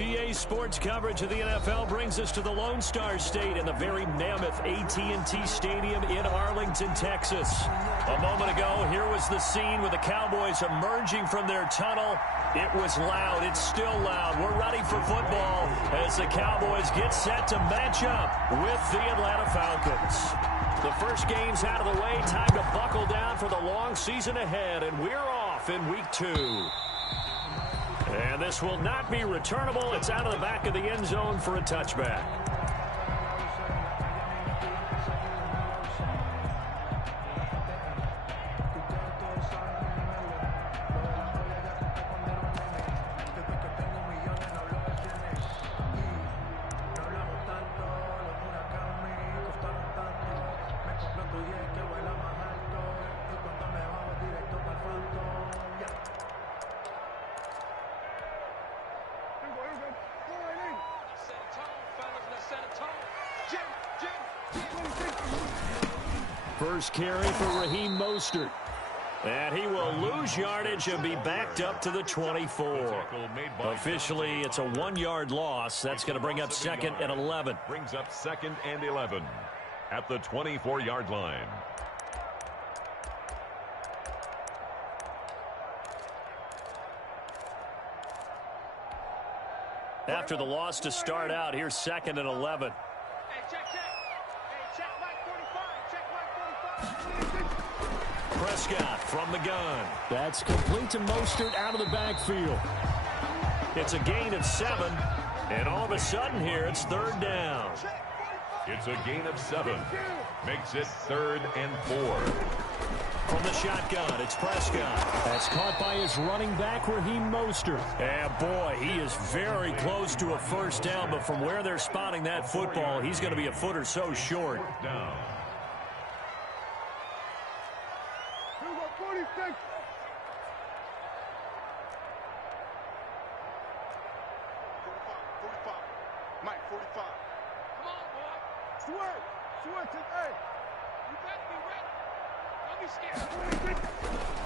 EA Sports coverage of the NFL brings us to the Lone Star State in the very mammoth AT&T Stadium in Arlington, Texas. A moment ago, here was the scene with the Cowboys emerging from their tunnel. It was loud. It's still loud. We're ready for football as the Cowboys get set to match up with the Atlanta Falcons. The first game's out of the way. Time to buckle down for the long season ahead, and we're off in week 2. And this will not be returnable. It's out of the back of the end zone for a touchback. First carry for Raheem Mostert. And he will lose yardage and be backed up to the 24. Officially, it's a 1-yard loss. That's going to bring up 2nd and 11. Brings up 2nd and 11 at the 24-yard line. After the loss to start out, here's 2nd and 11. Prescott from the gun. That's complete to Mostert out of the backfield. It's a gain of 7, and all of a sudden here it's 3rd down. It's a gain of 7. Makes it 3rd and 4. From the shotgun, it's Prescott. That's caught by his running back, Raheem Mostert. And boy, he is very close to a first down, but from where they're spotting that football, he's going to be a foot or so short. Down.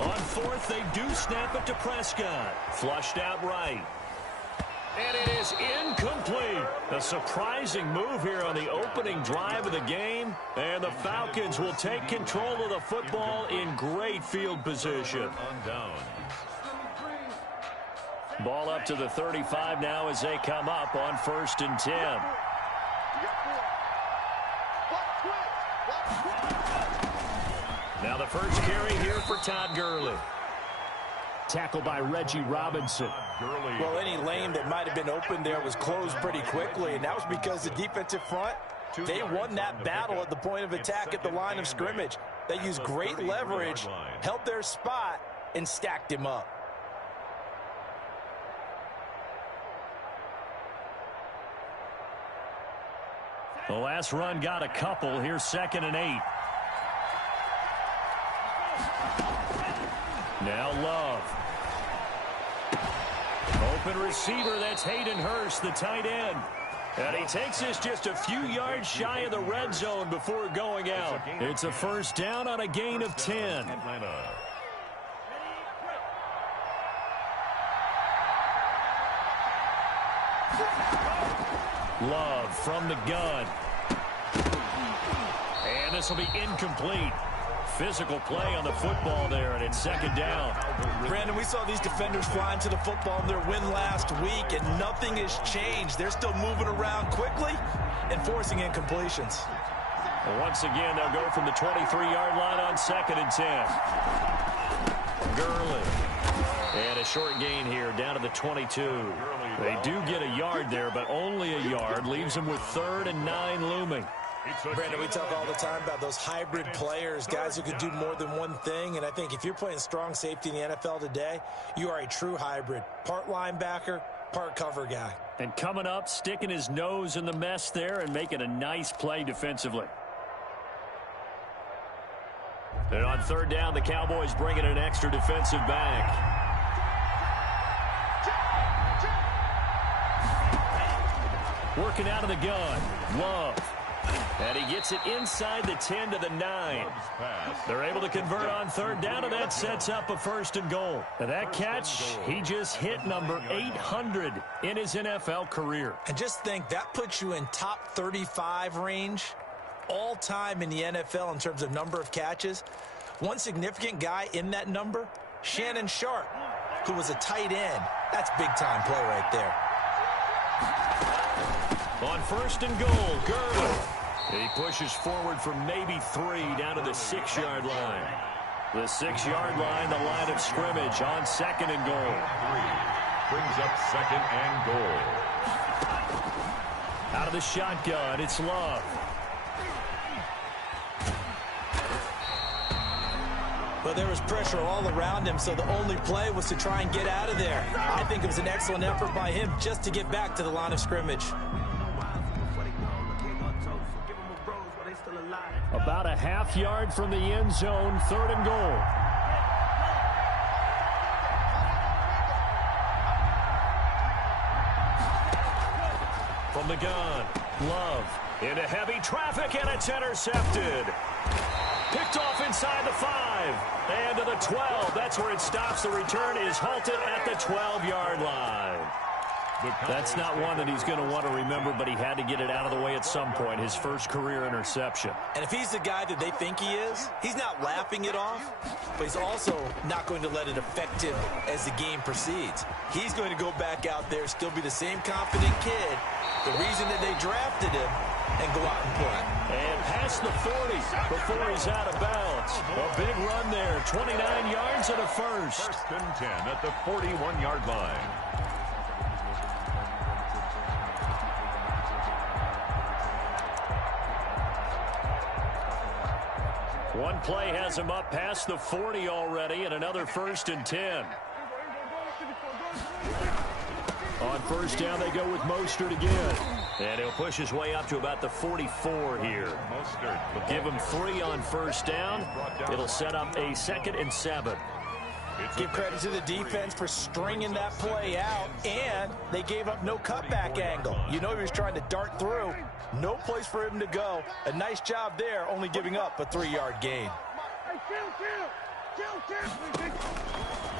On 4th, they do snap it to Prescott. Flushed out right. And it is incomplete. A surprising move here on the opening drive of the game. And the Falcons will take control of the football in great field position. On down. Ball up to the 35 now as they come up on 1st and 10. Now the first carry here for Todd Gurley. Tackled by Reggie Robinson. Well, any lane that might have been open there was closed pretty quickly, and that was because the defensive front, they won that battle at the point of attack at the line of scrimmage. They used great leverage, held their spot, and stacked him up. The last run got a couple. Here's 2nd and 8. Now Love. Open receiver, that's Hayden Hurst, the tight end. And he takes this just a few yards shy of the red zone before going out. It's a first down on a gain of 10. Love from the gun. And this will be incomplete. Physical play on the football there, and it's 2nd down. Brandon, we saw these defenders flying to the football in their win last week, and nothing has changed. They're still moving around quickly and forcing incompletions. Once again, they'll go from the 23-yard line on 2nd and 10. Gurley. And a short gain here down to the 22. They do get a yard there, but only a yard. Leaves them with 3rd and 9 looming. Brandon, we talk all the time about those hybrid players, guys who can do more than one thing, and I think if you're playing strong safety in the NFL today, you are a true hybrid. Part linebacker, part cover guy. And coming up, sticking his nose in the mess there and making a nice play defensively. And on 3rd down, the Cowboys bring in an extra defensive back. Working out of the gun, Love. And he gets it inside the 10 to the 9. They're able to convert on third down, and that sets up a 1st and goal. And that catch, he just hit number 800 in his NFL career. And just think, that puts you in top 35 range all time in the NFL in terms of number of catches. One significant guy in that number, Shannon Sharp, who was a tight end. That's big-time play right there. On 1st and goal, Gurley. He pushes forward for maybe 3 down to the 6-yard line. The 6-yard line, the line of scrimmage on 2nd and goal. 3 brings up 2nd and goal. Out of the shotgun, it's Love. Well, there was pressure all around him, so the only play was to try and get out of there. I think it was an excellent effort by him just to get back to the line of scrimmage. About a half yard from the end zone, 3rd and goal. From the gun, Love into heavy traffic, and it's intercepted. Picked off inside the 5 and to the 12. That's where it stops. The return is halted at the 12-yard line. That's not one that he's going to want to remember, but he had to get it out of the way at some point, his first career interception. And if he's the guy that they think he is, he's not laughing it off, but he's also not going to let it affect him as the game proceeds. He's going to go back out there, still be the same confident kid, the reason that they drafted him, and go out and play. And past the 40 before he's out of bounds. A big run there, 29 yards and a first. 1st and 10 at the 41-yard line. One play has him up past the 40 already, and another 1st and 10. On 1st down, they go with Mostert again. And he'll push his way up to about the 44 here. Give him 3 on 1st down. It'll set up a 2nd and 7. Give credit to the defense for stringing that play out, and they gave up no cutback angle. You know he was trying to dart through. No place for him to go. A nice job there, only giving up a 3-yard gain.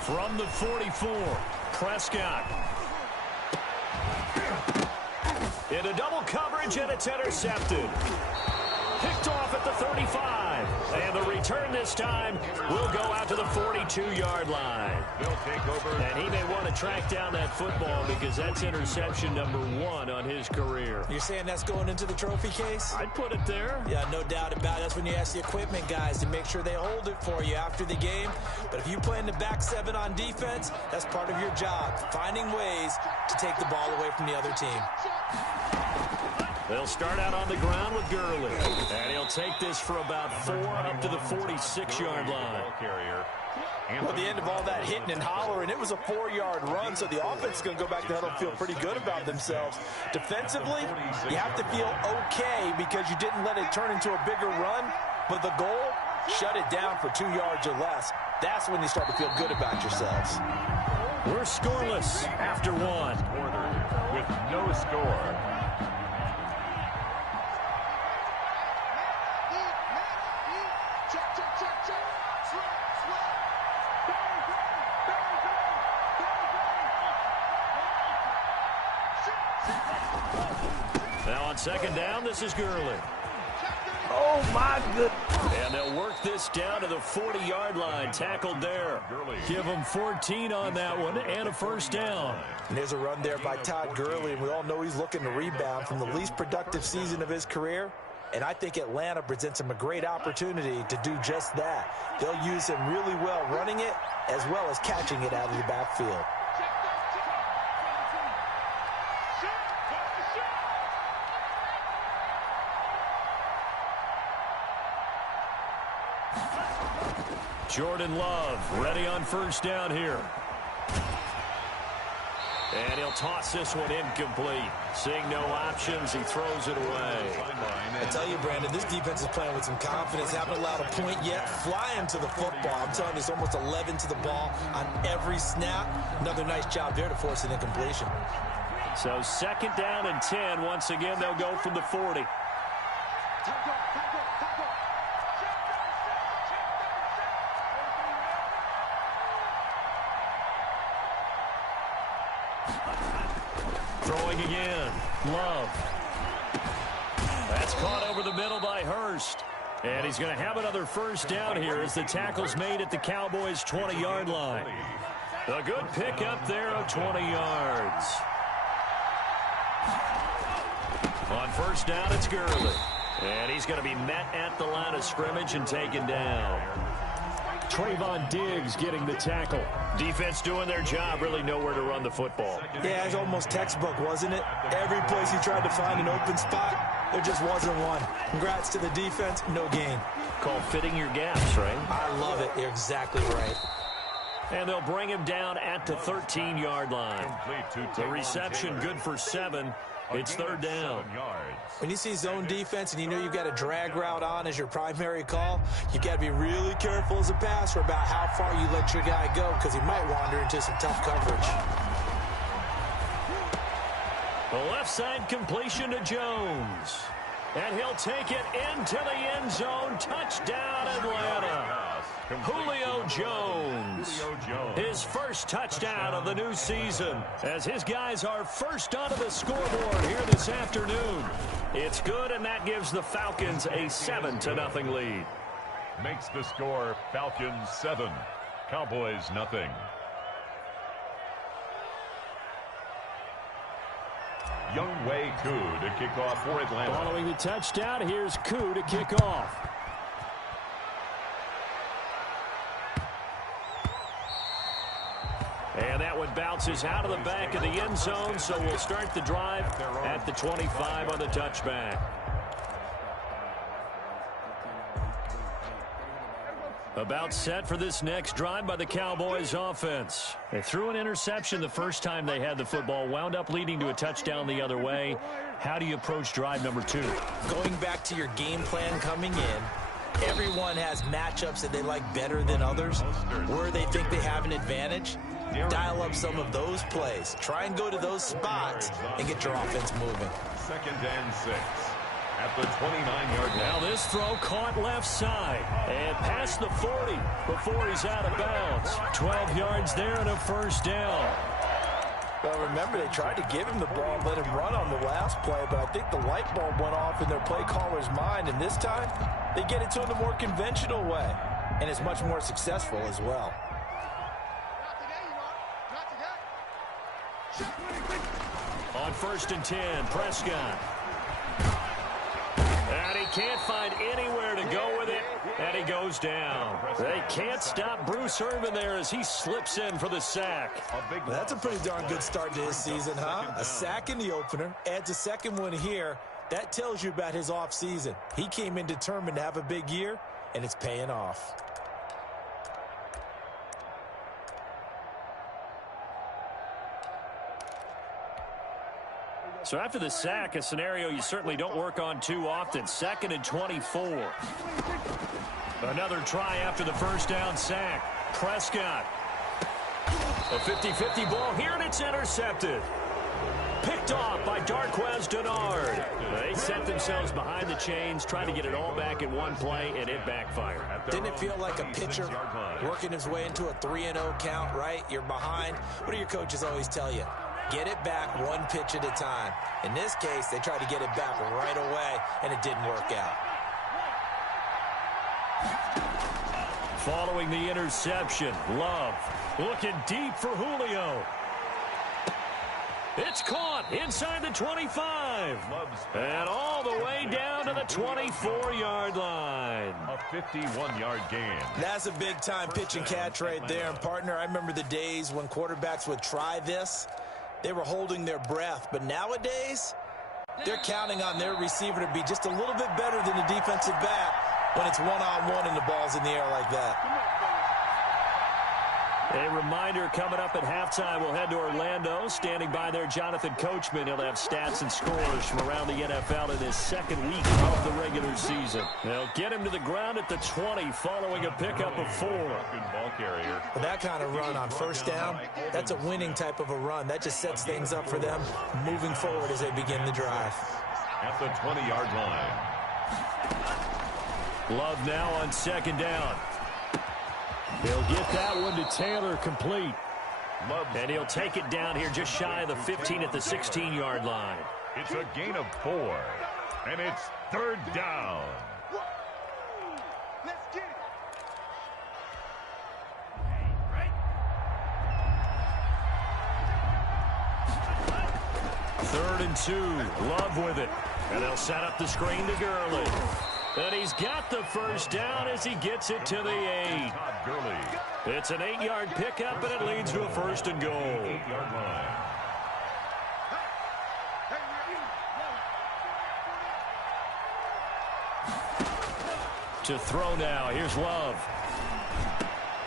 From the 44, Prescott. Into double coverage, and it's intercepted. Picked off at the 35. And the return this time will go out to the 42-yard line. They'll take over. And he may want to track down that football because that's interception number 1 on his career. You're saying that's going into the trophy case? I'd put it there. Yeah, no doubt about it. That's when you ask the equipment guys to make sure they hold it for you after the game. But if you play in the back 7 on defense, that's part of your job, finding ways to take the ball away from the other team. They'll start out on the ground with Gurley. And he'll take this for about 4 up to the 46-yard line. Well, at the end of all that hitting and hollering, it was a 4-yard run, so the offense is going to go back to huddle and feel pretty good about themselves. Defensively, you have to feel okay because you didn't let it turn into a bigger run, but the goal, shut it down for 2 yards or less. That's when you start to feel good about yourselves. We're scoreless after 1. With no score. Now on 2nd down, this is Gurley. Oh, my goodness. And they'll work this down to the 40-yard line. Tackled there. Give him 14 on that one and a 1st down. And there's a run there by Todd Gurley, and we all know he's looking to rebound from the least productive season of his career. And I think Atlanta presents him a great opportunity to do just that. They'll use him really well running it as well as catching it out of the backfield. Jordan Love ready on 1st down here. And he'll toss this one incomplete. Seeing no options, he throws it away. I tell you, Brandon, this defense is playing with some confidence. Haven't allowed a point yet. Flying to the football. I'm telling you, it's almost 11 to the ball on every snap. Another nice job there to force an incompletion. So 2nd down and 10. Once again, they'll go from the 40. Throwing again. Love. That's caught over the middle by Hurst. And he's going to have another first down here as the tackle's made at the Cowboys' 20-yard line. A good pickup there of 20 yards. On first down, it's Gurley. And he's going to be met at the line of scrimmage and taken down. Trayvon Diggs getting the tackle. Defense doing their job, really nowhere to run the football. Yeah, it's almost textbook, wasn't it? Every place he tried to find an open spot, there just wasn't one. Congrats to the defense, no gain. Called fitting your gaps, right? I love it. You're exactly right. And they'll bring him down at the 13-yard line. The reception good for 7. It's third down. When you see zone defense and you know you've got a drag route on as your primary call, you've got to be really careful as a passer about how far you let your guy go because he might wander into some tough coverage. The left side completion to Jones. And he'll take it into the end zone. Touchdown, Atlanta. Julio Jones. His first touchdown of the new season as his guys are first onto the scoreboard here this afternoon. It's good, and that gives the Falcons a 7-0 lead. Makes the score Falcons 7, Cowboys nothing. Younghoe Koo to kick off for Atlanta. Following the touchdown, here's Koo to kick off. And that one bounces out of the back of the end zone, so we'll start the drive at the 25 on the touchback. About set for this next drive by the Cowboys offense. They threw an interception the first time they had the football, wound up leading to a touchdown the other way. How do you approach drive number 2? Going back to your game plan coming in, everyone has matchups that they like better than others. Where they think they have an advantage, dial up some of those plays. Try and go to those spots and get your offense moving. 2nd and 6. At the 29-yard line. Now this throw caught left side and past the 40 before he's out of bounds. 12 yards there and a first down. Well, remember, they tried to give him the ball and let him run on the last play, but I think the light bulb went off in their play caller's mind, and this time they get it to him the more conventional way, and it's much more successful as well. On 1st and 10, Prescott. And he can't find anywhere to go with it, and he goes down. They can't stop Bruce Irvin there as he slips in for the sack. That's a pretty darn good start to his season, huh? A sack in the opener, adds a second one here. That tells you about his offseason. He came in determined to have a big year, and it's paying off. So after the sack, a scenario you certainly don't work on too often. 2nd and 24. Another try after the first down sack. Prescott. A 50-50 ball here, and it's intercepted. Picked off by Darquez Denard. They set themselves behind the chains, trying to get it all back in one play, and it backfired. Didn't it feel like a pitcher working his way into a 3-0 count, right? You're behind. What do your coaches always tell you? Get it back one pitch at a time. In this case, they tried to get it back right away, and it didn't work out. Following the interception, Love looking deep for Julio. It's caught inside the 25. And all the way down to the 24-yard line. A 51-yard gain. That's a big-time pitch and catch right there. And, partner, I remember the days when quarterbacks would try this. They were holding their breath. But nowadays, they're counting on their receiver to be just a little bit better than the defensive back when it's one-on-one and the ball's in the air like that. A reminder coming up at halftime, we'll head to Orlando. Standing by there, Jonathan Coachman. He'll have stats and scores from around the NFL in his second week of the regular season. They'll get him to the ground at the 20 following a pickup of 4. Good ball carrier. That kind of run on first down, that's a winning type of a run. That just sets things up for them moving forward as they begin the drive. At the 20-yard line. Love now on second down. He'll get that one to Taylor complete. And he'll take it down here just shy of the 15 at the 16-yard line. It's a gain of 4, and it's third down. Third and 2. Love with it. And they'll set up the screen to Gurley. And he's got the first down as he gets it to the 8. It's an 8-yard pickup, and it leads to a first and goal. 8-yard line. To throw now. Here's Love.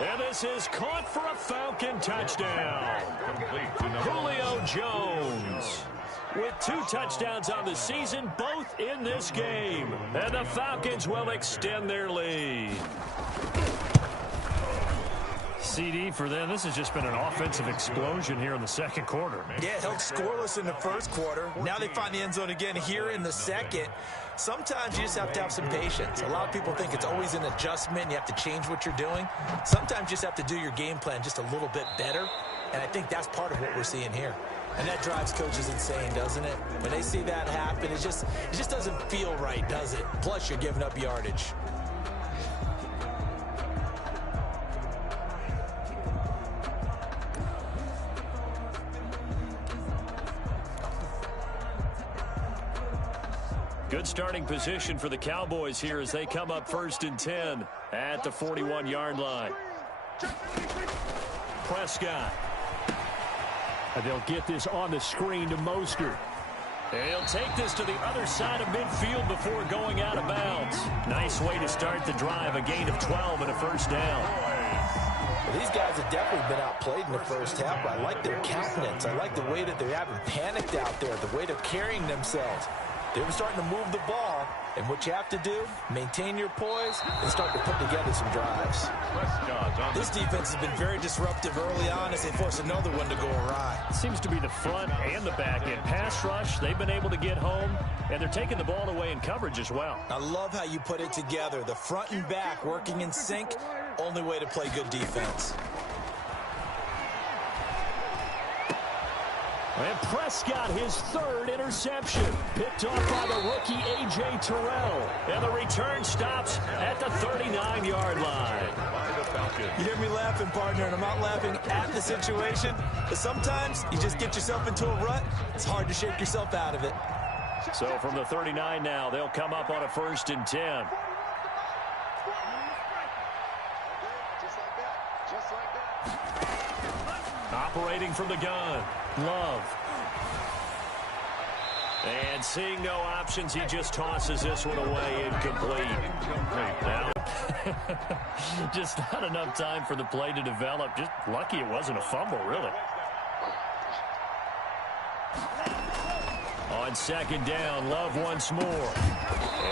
And this is caught for a Falcon touchdown. Julio Jones with 2 touchdowns on the season, both in this game. And the Falcons will extend their lead. CD for them. This has just been an offensive explosion here in the second quarter. Yeah, held scoreless in the first quarter. Now they find the end zone again here in the second. Sometimes you just have to have some patience. A lot of people think it's always an adjustment. You have to change what you're doing. Sometimes you just have to do your game plan just a little bit better. And I think that's part of what we're seeing here. And that drives coaches insane, doesn't it? When they see that happen, it just doesn't feel right, does it? Plus, you're giving up yardage. Good starting position for the Cowboys here as they come up first and 10 at the 41-yard line. Prescott. And they'll get this on the screen to Mostert. And he'll take this to the other side of midfield before going out of bounds. Nice way to start the drive, a gain of 12 and a first down. Well, these guys have definitely been outplayed in the first half, but I like their countenance. I like the way that they haven't panicked out there, the way they're carrying themselves. They were starting to move the ball, and what you have to do, maintain your poise and start to put together some drives. This defense has been very disruptive early on as they force another one to go awry. It seems to be the front and the back end. Pass rush, they've been able to get home, and they're taking the ball away in coverage as well. I love how you put it together. The front and back working in sync, only way to play good defense. And Prescott, his third interception. Picked off by the rookie A.J. Terrell. And the return stops at the 39-yard line. You hear me laughing, partner, and I'm not laughing at the situation. But sometimes you just get yourself into a rut. It's hard to shake yourself out of it. So from the 39 now, they'll come up on a first and 10. Operating from the gun. Love. And seeing no options, he just tosses this one away incomplete. Now, just not enough time for the play to develop. Just lucky it wasn't a fumble, really. On second down, Love once more.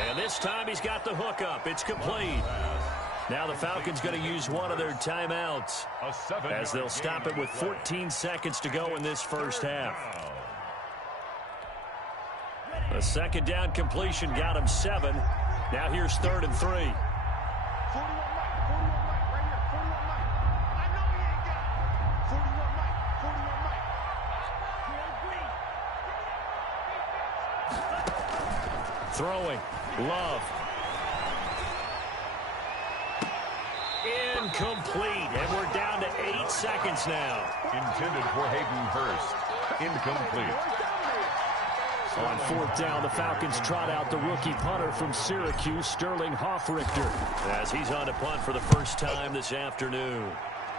And this time he's got the hook up. It's complete. Now the Falcons going to use one of their timeouts as they'll stop it with 14 seconds to go in this first half. A second down completion got him 7. Now here's third and 3. Throwing. Love. Incomplete, and we're down to 8 seconds now. Intended for Hayden Hurst. Incomplete. On fourth down, the Falcons trot out the rookie punter from Syracuse, Sterling Hoffrichter, as he's on to punt for the first time this afternoon.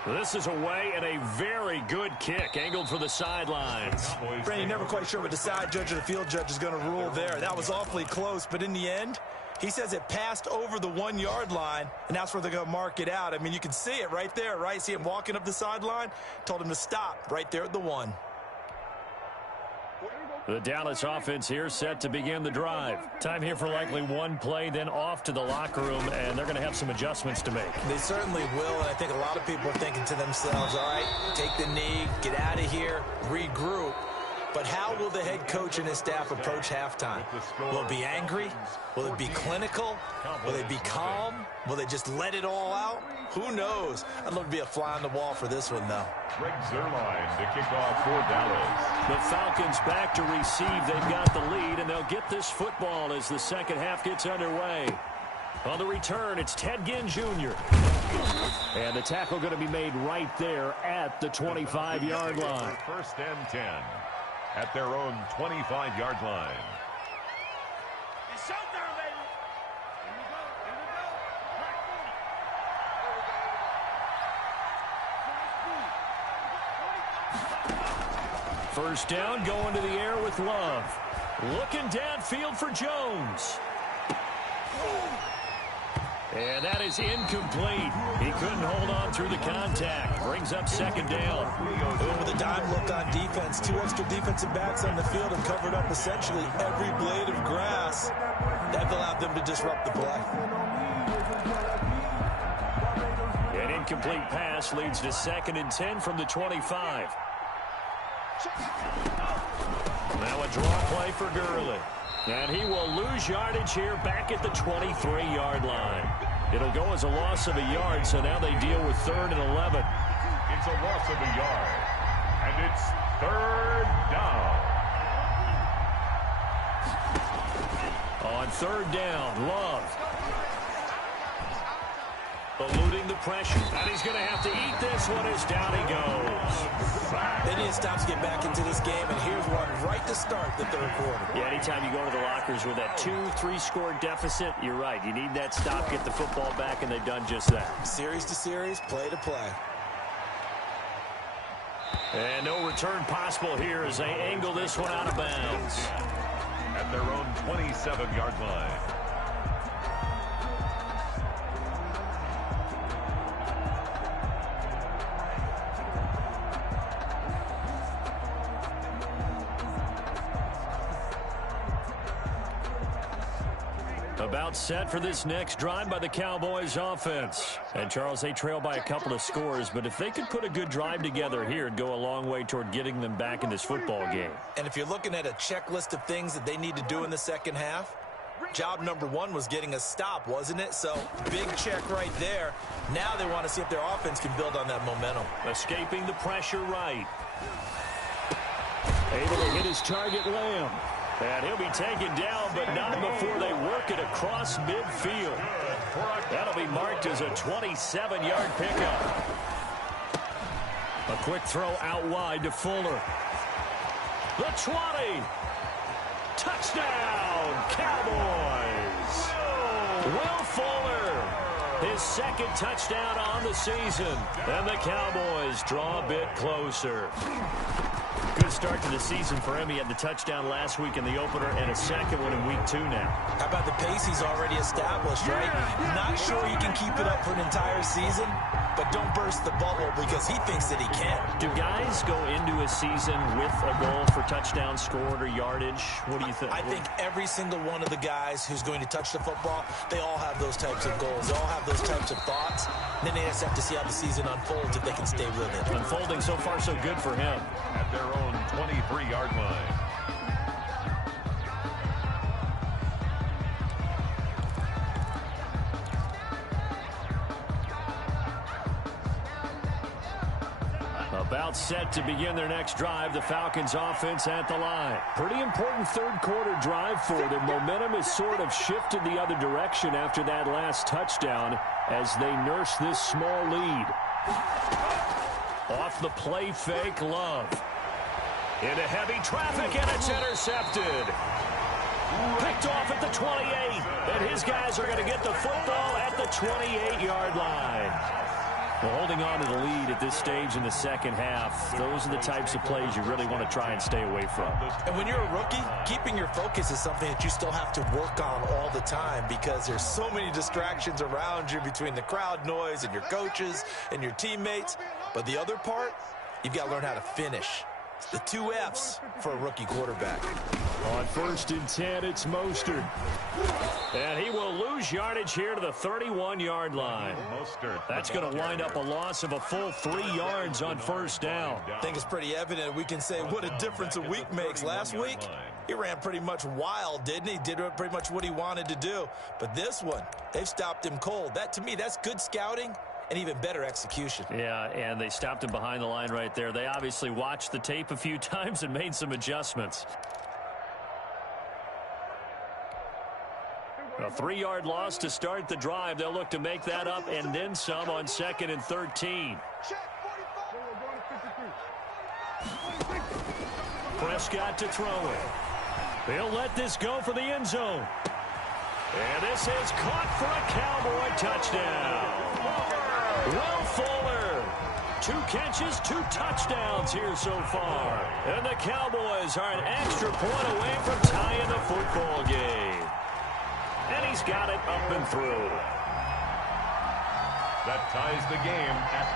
This is away and a very good kick, angled for the sidelines. Brandon, you're never quite sure what the side judge or the field judge is going to rule there. That was awfully close, but in the end, he says it passed over the 1-yard line, and that's where they're going to mark it out. I mean, you can see it right there, right? See him walking up the sideline? Told him to stop right there at the 1. The Dallas offense here set to begin the drive. Time here for likely one play, then off to the locker room, and they're going to have some adjustments to make. They certainly will, and I think a lot of people are thinking to themselves, all right, take the knee, get out of here, regroup. But how will the head coach and his staff approach halftime? Will it be angry? Will it be clinical? Will they be calm? Will they just let it all out? Who knows? I'd love to be a fly on the wall for this one, though. Greg Zuerlein to kick off for Dallas. The Falcons back to receive. They've got the lead, and they'll get this football as the second half gets underway. On the return, it's Ted Ginn Jr. And the tackle going to be made right there at the 25-yard line. First and 10 at their own 25-yard line. It's showtime, baby. Here we go. Here we go. First down, going to the air with Love. Looking downfield for Jones. And that is incomplete. He couldn't hold on through the contact. Brings up second down. With a dime look on defense, 2 extra defensive backs on the field and covered up essentially every blade of grass. That allowed them to disrupt the play. An incomplete pass leads to 2nd and 10 from the 25. Now a draw play for Gurley. And he will lose yardage here back at the 23-yard line. It'll go as a loss of a yard, so now they deal with 3rd and 11. It's a loss of a yard, and it's 3rd down. On 3rd down, Love. Eluding the pressure. And he's going to have to eat this one as down he goes. They need to stop to get back into this game, and here's one right to start the 3rd quarter. Yeah, anytime you go to the lockers with that 2-3 score deficit, you're right. You need that stop, get the football back, and they've done just that. Series to series, play to play. And no return possible here as they angle this one out of bounds. At their own 27-yard line. About set for this next drive by the Cowboys offense. And Charles, they trail by a couple of scores, but if they could put a good drive together here, it'd go a long way toward getting them back in this football game. And if you're looking at a checklist of things that they need to do in the second half, job number 1 was getting a stop, wasn't it? So big check right there. Now they want to see if their offense can build on that momentum. Escaping the pressure right. Able to hit his target, Lamb. And he'll be taken down, but not before they work it across midfield. That'll be marked as a 27-yard pickup. A quick throw out wide to Fuller. The 20. Touchdown, Cowboys. Will Fuller, his 2nd touchdown on the season. And the Cowboys draw a bit closer. Good start to the season for him. He had the touchdown last week in the opener and a 2nd one in week 2 now. How about the pace he's already established, right? Not sure he can keep it up for an entire season, but don't burst the bubble because he thinks that he can. Do guys go into a season with a goal for touchdown scored or yardage? What do you think? I think every single one of the guys who's going to touch the football, they all have those types of goals. They all have those types of thoughts. Then they just have to see how the season unfolds if they can stay with it. Unfolding so far so good for him. At their own 23-yard line. About set to begin their next drive. The Falcons offense at the line. Pretty important 3rd quarter drive for them. Momentum has sort of shifted the other direction after that last touchdown as they nurse this small lead. Off the play fake, Love. Into heavy traffic, and it's intercepted. Picked off at the 28. And his guys are going to get the football at the 28-yard line. Well, holding on to the lead at this stage in the second half, those are the types of plays you really want to try and stay away from. And when you're a rookie, keeping your focus is something that you still have to work on all the time because there's so many distractions around you between the crowd noise and your coaches and your teammates. But the other part, you've got to learn how to finish. It's the 2 F's for a rookie quarterback. On 1st and 10, it's Mostert. And he will lose yardage here to the 31-yard line. That's going to wind up a loss of a full 3 yards on 1st down. I think it's pretty evident. We can say what a difference a week makes. Last week, he ran pretty much wild, didn't he? Did pretty much what he wanted to do. But this one, they've stopped him cold. That, to me, that's good scouting and even better execution. Yeah, and they stopped him behind the line right there. They obviously watched the tape a few times and made some adjustments. A 3-yard loss to start the drive. They'll look to make that up and then some on 2nd and 13. Prescott to throw it. They'll let this go for the end zone. And this is caught for a Cowboy touchdown. Will Fuller. 2 catches, 2 touchdowns here so far. And the Cowboys are an extra point away from tying the football game. And he's got it up and through. That ties the game at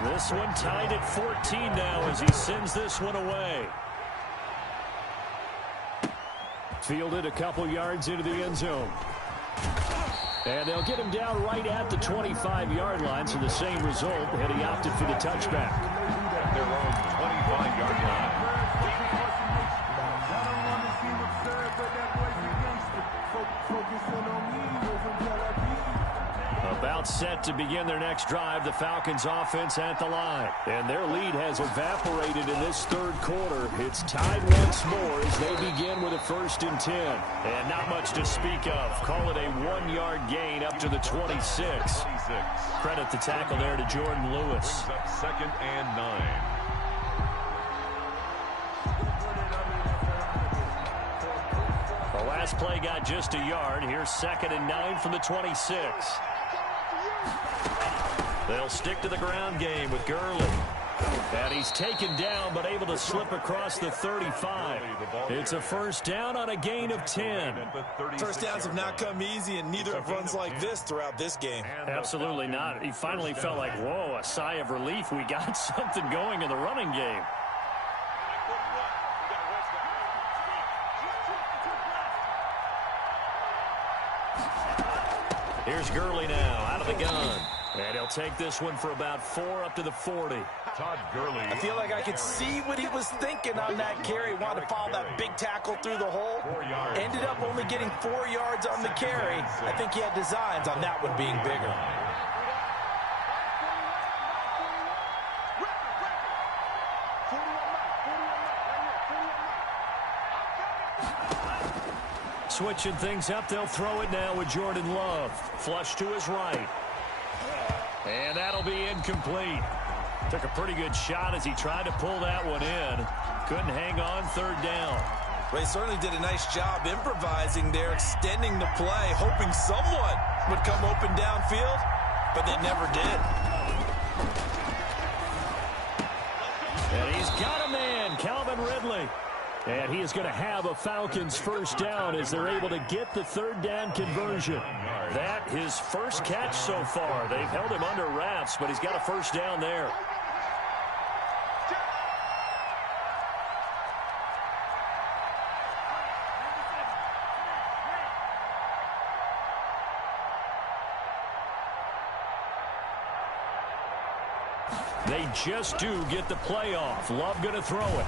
14. This one tied at 14 now as he sends this one away. Fielded a couple yards into the end zone. And they'll get him down right at the 25-yard line, so the same result, and he opted for the touchback. At their own 25-yard line. About set to begin their next drive, the Falcons offense at the line. And their lead has evaporated in this 3rd quarter. It's tied once more as they begin with a 1st and 10. And not much to speak of. Call it a 1-yard gain up to the 26. Credit the tackle there to Jordan Lewis. Brings up 2nd and 9. The last play got just a yard. Here's 2nd and 9 from the 26. They'll stick to the ground game with Gurley. And he's taken down but able to slip across the 35. It's a 1st down on a gain of 10. First downs have not come easy, and neither have runs like this throughout this game. Absolutely not. He finally felt like, whoa, a sigh of relief. We got something going in the running game. Here's Gurley now out of the gun. And he'll take this one for about 4 up to the 40. Todd Gurley. I feel like I could see what he was thinking on that carry. Wanted to follow that big tackle through the hole. Ended up only getting 4 yards on the carry. I think he had designs on that one being bigger. Switching things up, they'll throw it now with Jordan Love. Flush to his right. And that'll be incomplete. Took a pretty good shot as he tried to pull that one in. Couldn't hang on 3rd down. Well, he certainly did a nice job improvising there, extending the play, hoping someone would come open downfield, but they never did. And he's got a man, Calvin Ridley. And he is going to have a Falcons 1st down as they're able to get the 3rd down conversion. That his 1st catch so far. They've held him under wraps, but he's got a 1st down there. They just do get the playoff. Love going to throw it.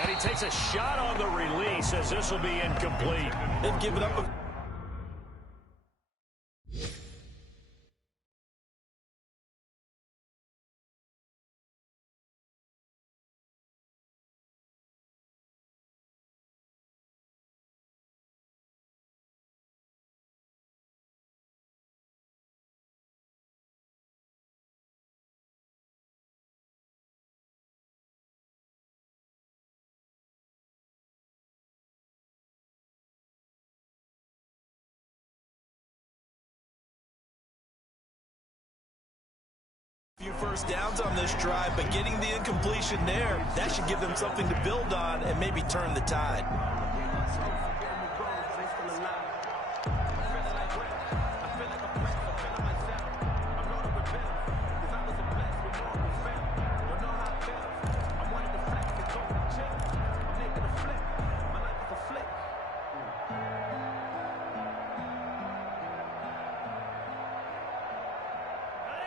And he takes a shot on the release as this will be incomplete. They've given up a... few 1st downs on this drive, but getting the incompletion there, that should give them something to build on and maybe turn the tide.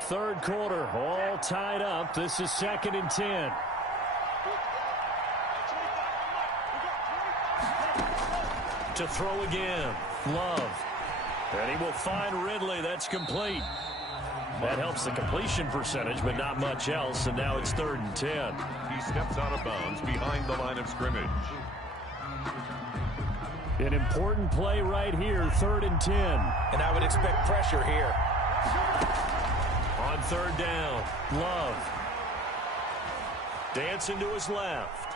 Third quarter, all tied up. This is 2nd and 10. To throw again, Love. And he will find Ridley. That's complete. That helps the completion percentage, but not much else. And now it's 3rd and 10. He steps out of bounds behind the line of scrimmage. An important play right here, 3rd and 10. And I would expect pressure here. On 3rd down, Love. Dancing to his left.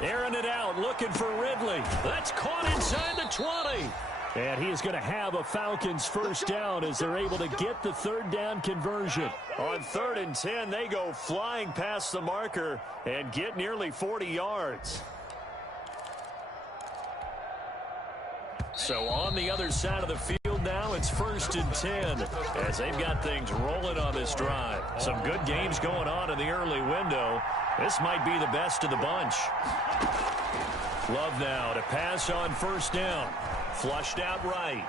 Airing it out, looking for Ridley. That's caught inside the 20. And he is going to have a Falcons first down as they're able to get the 3rd down conversion. On 3rd and 10, they go flying past the marker and get nearly 40 yards. So on the other side of the field now, it's 1st and 10 as they've got things rolling on this drive. Some good games going on in the early window. This might be the best of the bunch. Love now to pass on 1st down. Flushed out right.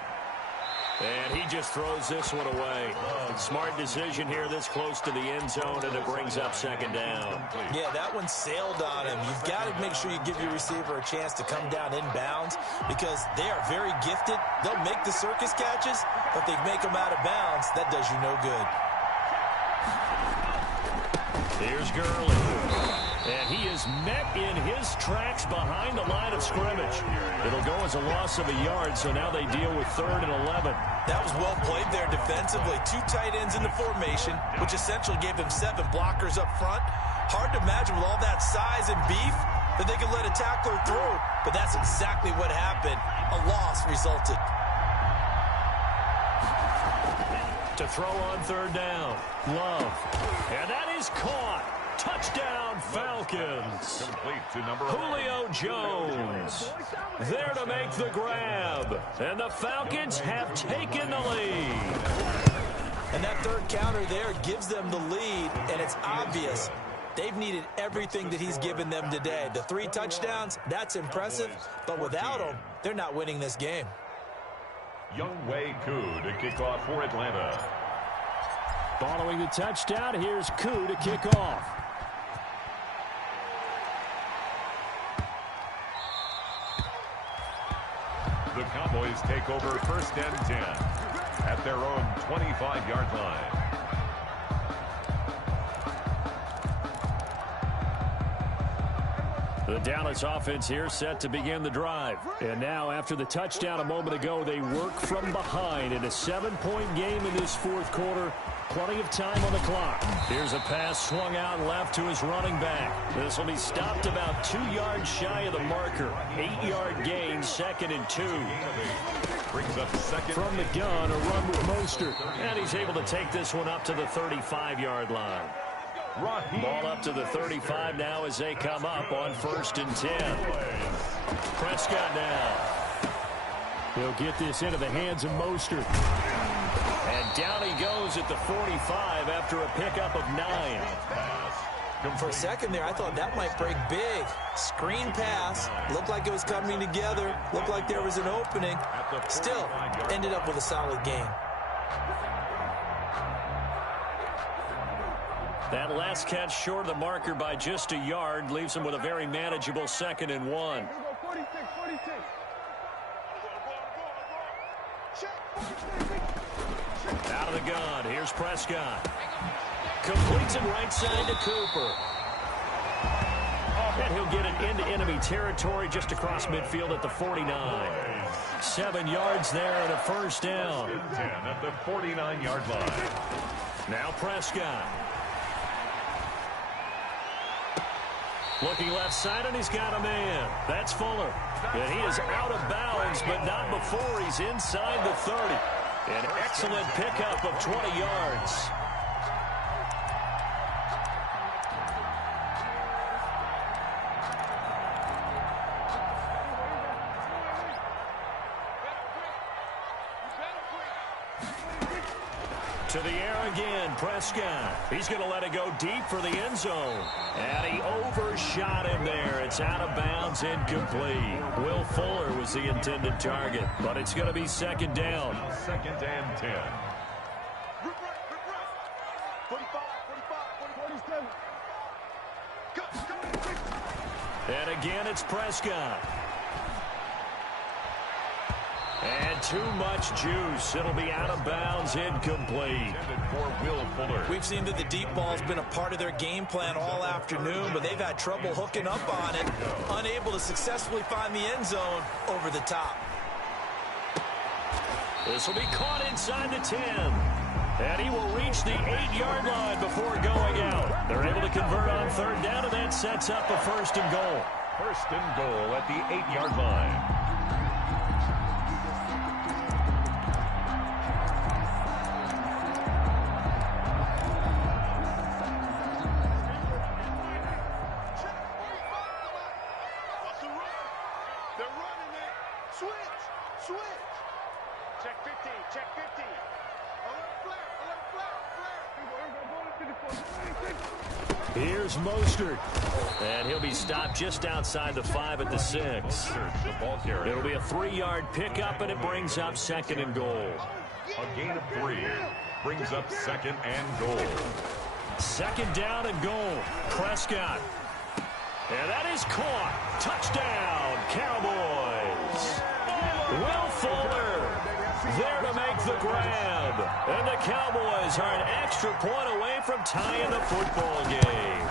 And he just throws this one away. Smart decision here this close to the end zone, and it brings up 2nd down. Yeah, that one sailed on him. You've got to make sure you give your receiver a chance to come down inbounds because they are very gifted. They'll make the circus catches, but if they make them out of bounds, that does you no good. Here's Gurley. And he is met in his tracks behind the line of scrimmage. It'll go as a loss of a yard, so now they deal with 3rd and 11. That was well played there defensively. 2 tight ends in the formation, which essentially gave them 7 blockers up front. Hard to imagine with all that size and beef that they could let a tackler through, but that's exactly what happened. A loss resulted. To throw on 3rd down, Love. And that is caught. Touchdown, Falcons. Complete to number Julio Jones there to make the grab. And the Falcons have taken the lead. And that 3rd counter there gives them the lead, and it's obvious. They've needed everything that he's given them today. The 3 touchdowns, that's impressive, but without him, they're not winning this game. Younghoe Koo to kick off for Atlanta. Following the touchdown, here's Koo to kick off. The Cowboys take over 1st and 10 at their own 25-yard line. The Dallas offense here set to begin the drive. And now after the touchdown a moment ago, they work from behind in a 7-point game in this 4th quarter. Plenty of time on the clock. Here's a pass swung out left to his running back. This will be stopped about 2 yards shy of the marker. 8-yard gain, 2nd and 2. Brings up 2nd. From the gun, a run with Mostert. And he's able to take this one up to the 35-yard line. Ball up to the 35 now as they come up on 1st and 10. Prescott now. He'll get this into the hands of Mostert. And down he goes at the 45 after a pickup of 9. For a second there, I thought that might break big. Screen pass. Looked like it was coming together. Looked like there was an opening. Still, ended up with a solid gain. That last catch short of the marker by just a yard leaves him with a very manageable 2nd and 1. Out of the gun, here's Prescott. Completes it right side to Cooper. And he'll get it into enemy territory just across midfield at the 49. 7 yards there and a 1st down. 10 at the 49-yard line. Now Prescott. Looking left side, and he's got a man. That's Fuller. And he is out of bounds, but not before he's inside the 30. An excellent pickup of 20 yards. To the air again, Prescott. He's going to let it go deep for the end zone. And he overshot him there. It's out of bounds, incomplete. Will Fuller was the intended target, but it's going to be 2nd down. 2nd and 10. And again, it's Prescott. And too much juice. It'll be out of bounds, incomplete. We've seen that the deep ball's been a part of their game plan all afternoon, but they've had trouble hooking up on it, unable to successfully find the end zone over the top. This will be caught inside the 10. And he will reach the 8-yard line before going out. They're able to convert on third down, and that sets up a first and goal. First and goal at the 8-yard line. Here's Mostert. And he'll be stopped just outside the 5 at the 6. It'll be a 3-yard pickup, and it brings up second and goal. A gain of 3 brings up second and goal. Second down and goal. Prescott. And that is caught. Touchdown, Cowboys. Will Fuller there to make the grab. And the Cowboys are an extra point away from tying the football game.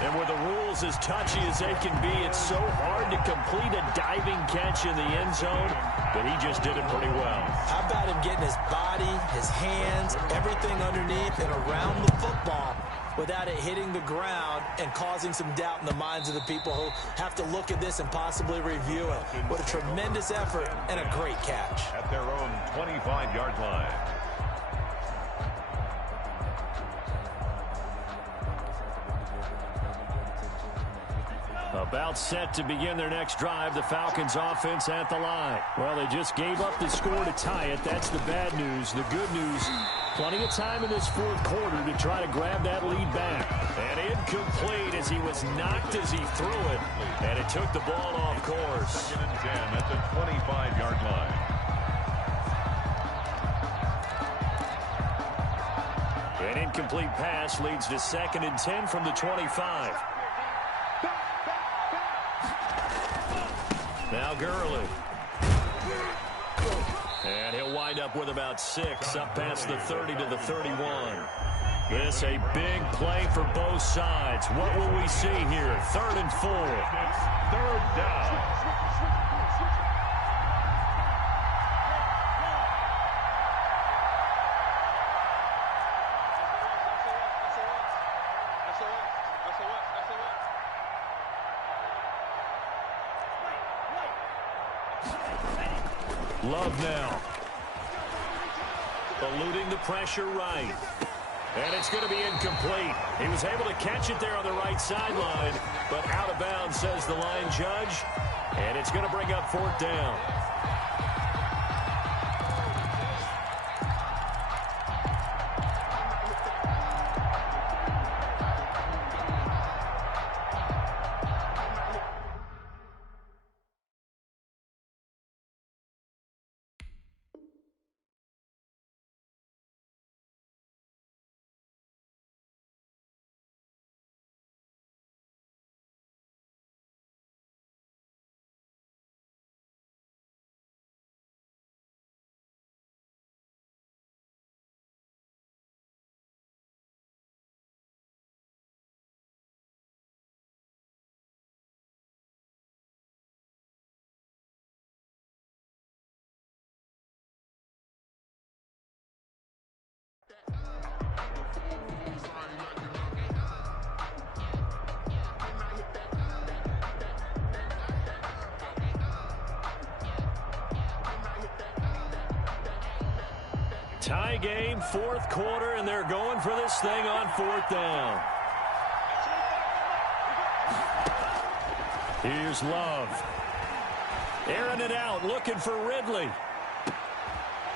And with the rules as touchy as they can be, it's so hard to complete a diving catch in the end zone, but he just did it pretty well. How about him getting his body, his hands, everything underneath and around the football without it hitting the ground and causing some doubt in the minds of the people who have to look at this and possibly review it. What a tremendous effort and a great catch. At their own 25-yard line. About set to begin their next drive, the Falcons offense at the line. Well, they just gave up the score to tie it. That's the bad news. The good news, plenty of time in this fourth quarter to try to grab that lead back. And incomplete as he was knocked as he threw it. And it took the ball off course. Second and 10 at the 25-yard line. An incomplete pass leads to second and 10 from the 25. Now Gurley. And he'll wind up with about 6 up past the 30 to the 31. This a big play for both sides. What will we see here? 3rd and 4. It's 3rd down. Love now. Eluding the pressure right. And it's going to be incomplete. He was able to catch it there on the right sideline, but out of bounds, says the line judge. And it's going to bring up 4th down. Tie game, 4th quarter, and they're going for this thing on 4th down. Here's Love. Airing it out, looking for Ridley.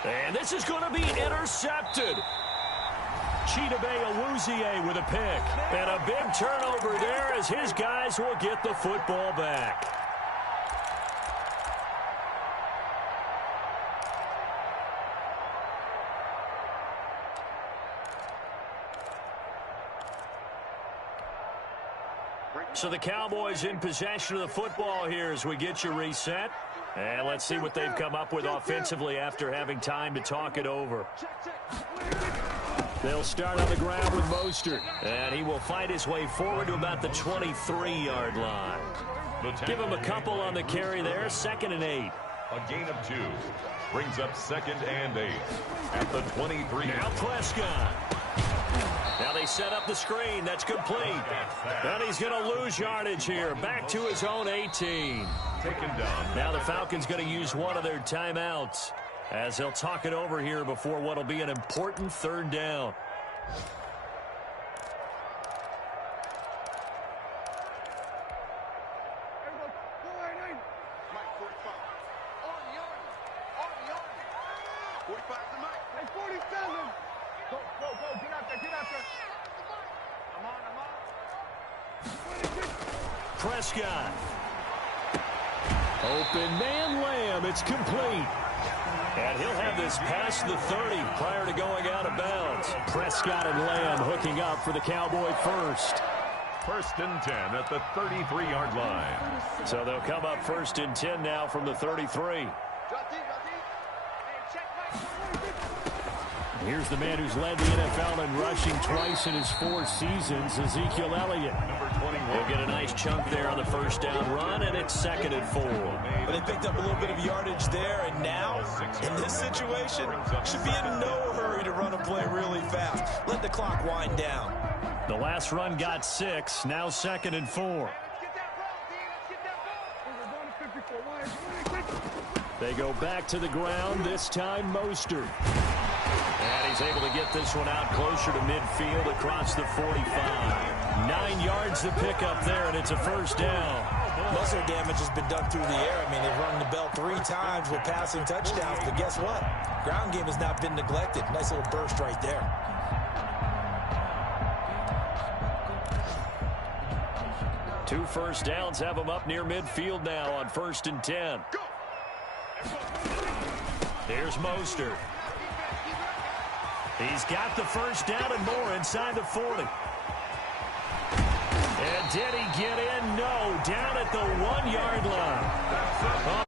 And this is going to be intercepted. Chidobe Awuzie with a pick. And a big turnover there as his guys will get the football back. So the Cowboys in possession of the football here as we get you reset. And let's see what they've come up with offensively after having time to talk it over. They'll start on the ground with Mostert. And he will fight his way forward to about the 23-yard line. Give him a couple on the carry there. 2nd and 8. A gain of 2. Brings up 2nd and 8. At the 23. Now Prescott. Now they set up the screen. That's complete. And he's going to lose yardage here. Back to his own 18. Taken down. Now the Falcons going to use one of their timeouts as they'll talk it over here before what will be an important 3rd down. Prescott. Open man Lamb. It's complete. And he'll have this past the 30 prior to going out of bounds. Prescott and Lamb hooking up for the Cowboy first. 1st and 10 at the 33-yard line. So they'll come up 1st and 10 now from the 33. Here's the man who's led the NFL in rushing twice in his 4 seasons, Ezekiel Elliott. Number 21. He'll get a nice chunk there on the 1st down run, and it's 2nd and 4. But they picked up a little bit of yardage there, and now, in this situation, should be in no hurry to run a play really fast. Let the clock wind down. The last run got 6, now 2nd and 4. They go back to the ground, this time Mostert. And he's able to get this one out closer to midfield across the 45. 9 yards to pick up there, and it's a 1st down. Muscle damage has been done through the air. I mean, they've rung the bell 3 times with passing touchdowns, but guess what? Ground game has not been neglected. Nice little burst right there. Two 1st downs have them up near midfield now on 1st and 10. Here's Mostert. He's got the 1st down and more inside the 40. And did he get in? No, down at the 1-yard line.